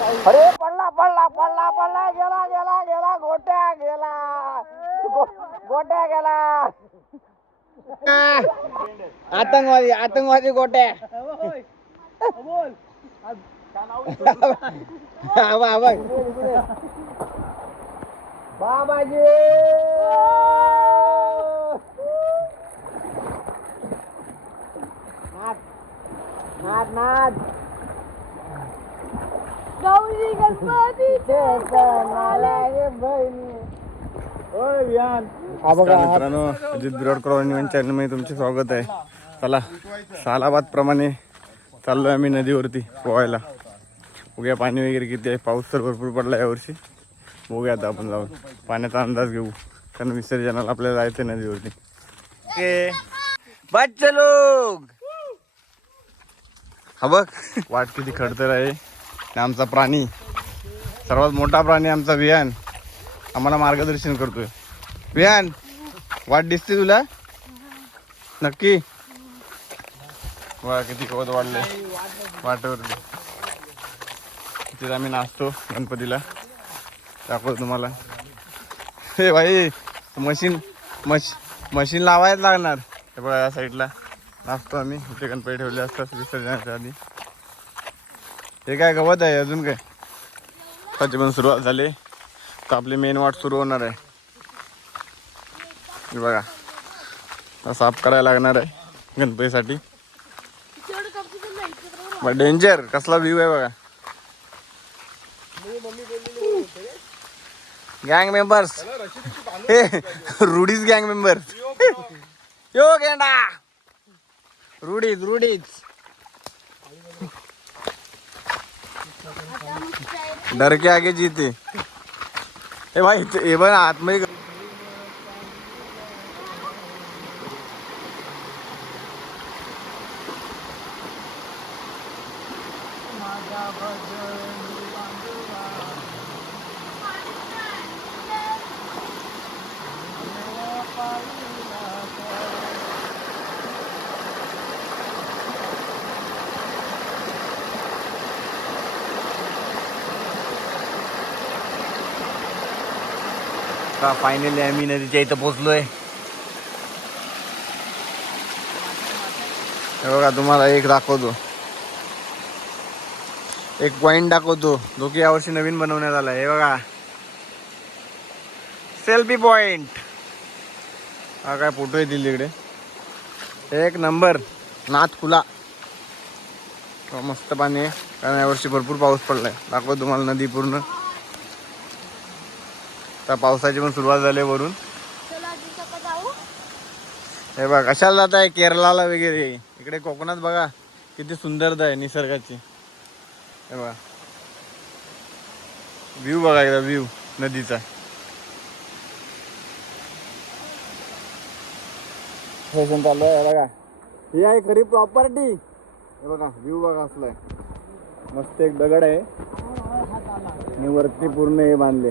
अरे पडला पडला पडला पडला गेला गेला गेला गोट्या गेला. गो- गोट्या गेला. आतंकवादी आतंकवादी गोट्या. बाबाजी. नाथ नाथ नाथ. हा बघा मित्रांनो अजित बिरोडकर चॅनलमध्ये तुमचे स्वागत आहे. चला सालाबाद प्रमाणे चाललोय आम्ही नदीवरती पोहायला. बघूया पाणी वगैरे किती आहे. पाऊस तर भरपूर पडला यावर्षी. बघूया आता आपण जाऊन. पाण्याचा अंदाज घेऊ. कारण विसर्जनाला आपल्याला जायचं आहे नदीवरती. के बच्चे लोग हा बघ वाट किती खडतर आहे. आमचा प्राणी. सर्वात मोठा प्राणी आमचा विहान. आम्हाला मार्गदर्शन करतोय. विहान वाट दिसते तुला? नक्की? वा किती कवत वाढले वाटेवरती. तिथे आम्ही नाचतो गणपतीला. दाखवतो तुम्हाला. हे भाई मशीन मश मशीन लावायला लागणार. हे बघा या साईडला. नाचतो आम्ही. इथे गणपती ठेवले असतात विसर्जनाच्या आधी. हे काय गवत आहे अजून काय? त्याची पण सुरुवात झाली. तर आपली मेन वाट सुरू होणार आहे. बघा. साफ करायला लागणार आहे गणपतीसाठी. बरं डेंजर कसला व्ह्यू आहे बघा. गँग मेंबर्स हे रुडीज गँग मेंबर यो गेंडा. रुडीज रुडीज डर के आगे जीते। ए भाई इथे- हे बघ आतमध्ये का फायनली आम्ही नदीच्या इथं पोहोचलोय. हे बघा तुम्हाला एक दाखवतो. एक पॉइंट दाखवतो जो की यावर्षी नवीन बनवण्यात आला हे बघा. सेल्फी पॉइंट हा काय फोटो येतील तिकडे एक नंबर नाथ खुला हो, मस्त पाणी आहे. कारण यावर्षी भरपूर पाऊस पडलाय. दाखवतो तुम्हाला नदी पूर्ण. आता पावसाची पण सुरुवात झाली वरून. हे बघा कशाला जात आहे केरळाला वगैरे. इकडे कोकणात बघा किती सुंदरता आहे निसर्गाची. हे बघा. व्ह्यू बघा एकदा व्ह्यू नदीचा. फॅशन चालू आहे हे बघा. ही आहे खरी प्रॉपर्टी हे बघा व्ह्यू बघा असलाय मस्त एक दगड आहे. आणि वरती पूर्ण हे बांधले.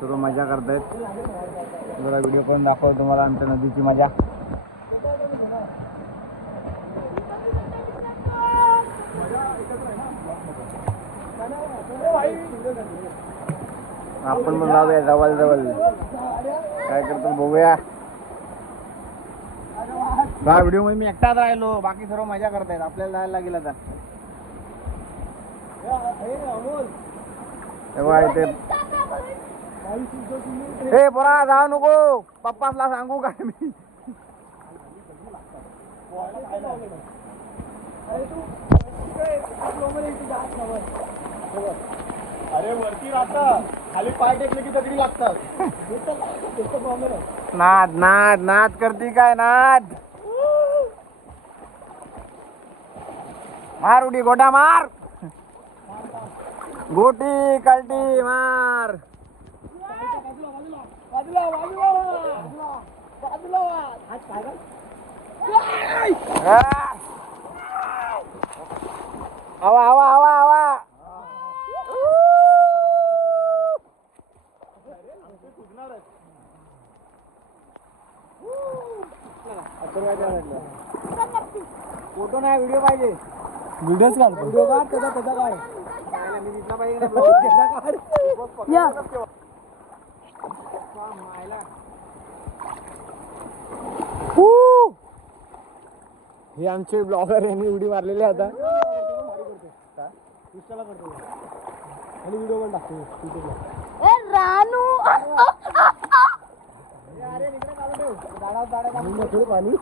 सर्व मजा करतायत. जरा व्हिडिओ करून दाखव तुम्हाला आमच्या नदीची मजा. आपण पण जाऊया जवळ जवळ काय करतो बघूया. हा व्हिडिओमध्ये मी एकटाच राहिलो. बाकी सर्व मजा करतायत. आपल्याला जायला लागेल आता. तेव्हा इथे ए पोरा जाऊ नको. पप्पासला सांगू काय मी? अरे वरती राहतं खाली पाय टेकले की दगडी लागतात. नाद नाद नाद करती काय नाद? मार उडी गोटा मार. गोटी कालटी मार. हवा हवा हवा हवा फोटो नाही व्हिडिओ पाहिजे. व्हिडिओच काढ. व्हिडिओ काढ त्याचा त्याचा काढ. मी दिसला पाहिजे हे आमचे ब्लॉगर यांनी उडी मारलेले आता आणि व्हिडिओ पण टाकतो ए रानू पाणी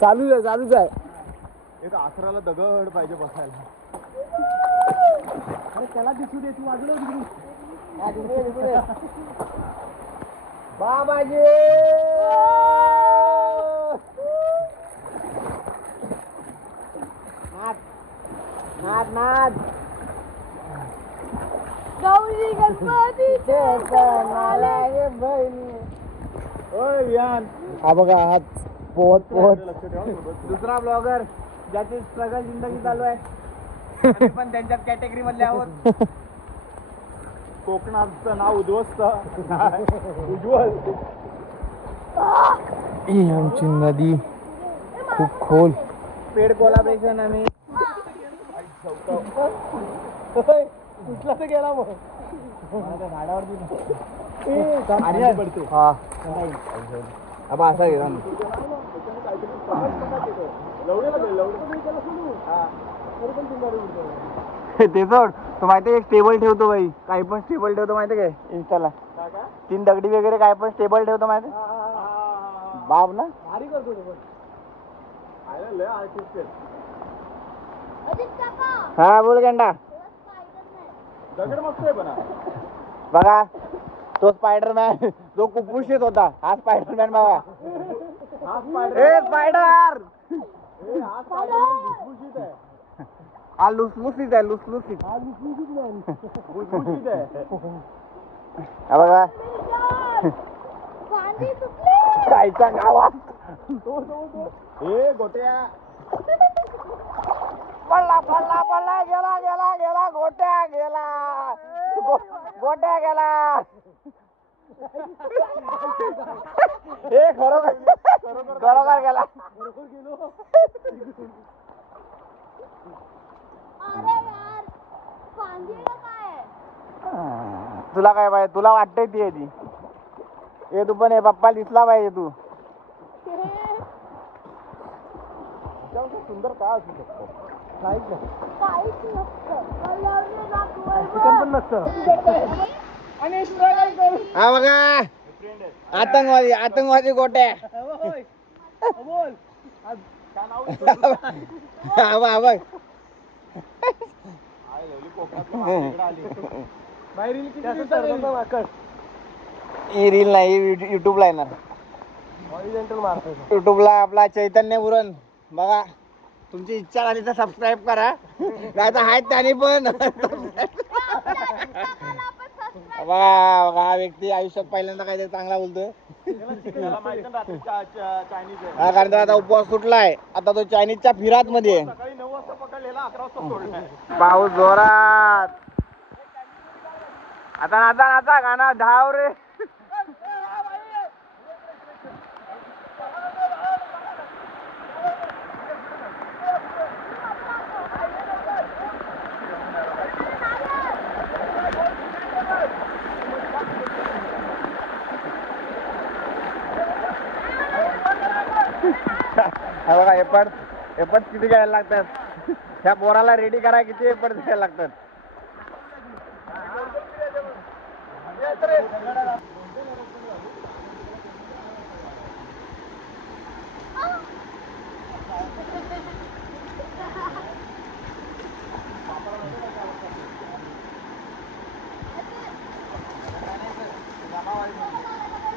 चालूच आहे चालूच आहे एक आसराला दगड पाहिजे बसायला अरे त्याला दिसू दे तू बाजूला बाबाजी! नाद नाद गौरी गणपतीचे सण आले हा बघा हात पोहत पोहत. दुसरा ब्लॉगर ज्याची स्ट्रगल जिंदगी चालू आहे. आम्ही पण त्यांच्याच कॅटेगरी मधले आहोत. कोकणाचं नाव उद्ध्वस्त. उज्ज्वल ही आमची नदी खूप खोल. पेड कोलाब्रेशन आम्ही. कुठला तर गेला मग झाडावरती हा. आबा असा गेला ते सोड. तो माहिती एक टेबल ठेवतो बाई. काही पण स्टेबल ठेवतो माहिती काय इंस्टाला तीन दगडी वगैरे काय पण स्टेबल ठेवतो माहिती बाब ना. हा बोल गंडा. स्पायडरमॅन बघा तो स्पायडरमॅन जो कुपोषित होता. हा स्पायडरमॅन बघा. ए स्पायडर हा लुसलुसीत आहे लुसलुसीत हा बघा पाणी सुटले कायच्या गावात ए गोट्या पडला पडला पडला गेला गेला गेला गोट्या गेला गो- गोट्या गेला ए खरोखर खरोखर गेला अरे यार पाणी काय आहे तुला काय पाहिजे? तुला वाटतंय ती आहे ती. ए तू पण हे पप्पा दिसला पाहिजे तू. सुंदर काय असू शकतो? काहीच. चिकन पण नसतं. हा बघा. आतंकवादी आतंकवादी गोट्या. हा बघ, हा बघ ही रील नाही युट्यूबला येणार. युट्यूबला आपला चैतन्य पुरण बघा तुमची इच्छा झाली तर सबस्क्राईब करा. नाही तर आहेत त्याने पण. बघा बघा हा व्यक्ती आयुष्यात पहिल्यांदा काहीतरी चांगला बोलतोय. हा कारण त्याला आता उपवास सुटलाय. आता तो चायनीजच्या फिरात मध्ये आहे. पाऊस जोरात. आता नाचा नाचा गाणं धाव रे. बघा एपट एपट किती घ्यायला लागतात? ह्या पोराला रेडी करा किती एपट घ्यायला लागतात?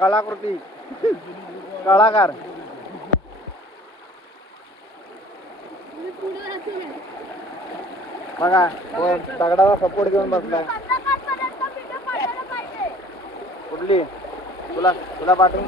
कलाकृती कलाकार. बघा दगडाला सपोर्ट घेऊन बसलाय. पाहिजे. कुठली? तुला तुला पाठवून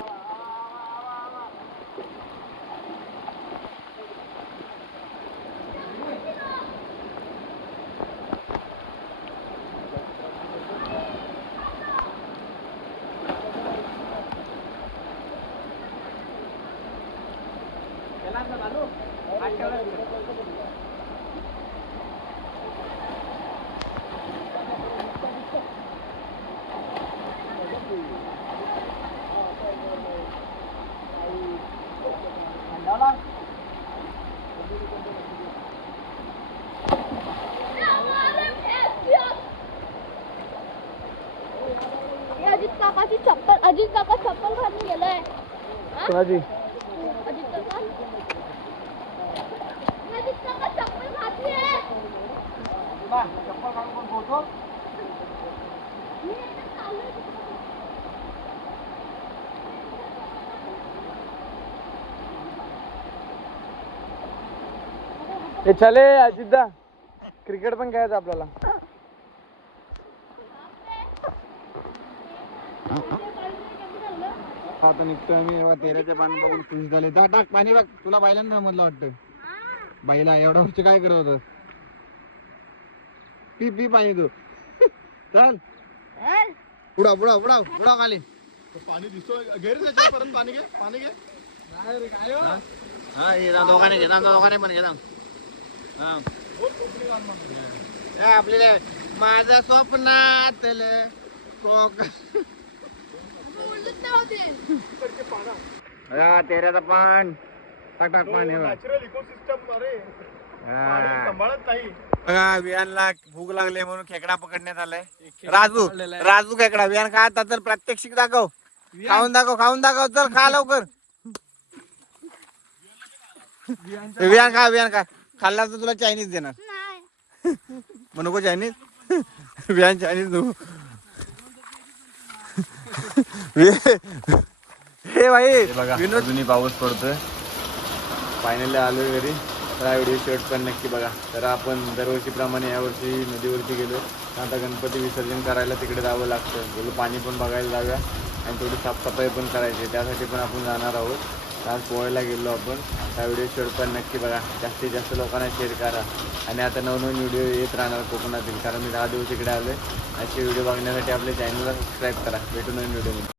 अजित काकाची चप्पल अजित काका चप्पल घालून गेलाय हा? कुणाची अजित काका अजित काका चप्पल घातली आहे हे चले अजितदा. क्रिकेट पण खेळायचं आपल्याला. आता निघतोय आम्ही. एवढा तेऱ्याचे पाणी बघून खुश झाले. जा टाक पाणी बघ. तुला बायलांना समजलं वाटतं. बाईला एवढ्या वर्षी काय करत होतं? पी पी पाणी तू चल. पुढा पुढा पुढा पुढा खाली. पाणी दिसतो गैर परत पाणी घे पाणी घे. हा? ये जा दोघांनी घे जा दोघांनी पण घे जा हा. हे आपल्याला माझं स्वप्नातलं कोक बोलत नव्हते. हा तेऱ्याचं पान. टाक टाक पाणी. नॅचरल इकोसिस्टम अरे हा. सांभाळत नाही. बघा विहानला भूक लागली म्हणून खेकडा पकडण्यात आलाय. राजू राजू खेकडा विहान खा आता तर प्रात्यक्षिक दाखव. खाऊन दाखव खाऊन दाखव चल खा लवकर. विहान खा विहान खा. खाल्ला तर तुला चायनीज देणार. नाही. मग नको चायनीज? विहान चायनीज नको. हे भाई बघा विनोद अजूनही पाऊस पडतोय. फायनली आलोय घरी. तर हा व्हिडिओ शेवट पण नक्की बघा. तर आपण दरवर्षीप्रमाणे यावर्षी नदीवरती गेलो. तर आता गणपती विसर्जन करायला तिकडे जावं लागतं. बोलू पाणी पण बघायला जाऊया. आणि थोडी साफसफाई पण करायची. त्यासाठी पण आपण जाणार आहोत. आज पोहायला गेलो आपण. त्या व्हिडिओ शेवट पण नक्की बघा. जास्तीत जास्त लोकांना शेअर करा. आणि आता नवनवीन व्हिडिओ येत राहणार कोकणातील. कारण मी दहा दिवस इकडे आलो आहे असे व्हिडिओ बघण्यासाठी आपल्या चॅनलला सबस्क्राईब करा. भेटू नवीन व्हिडिओमध्ये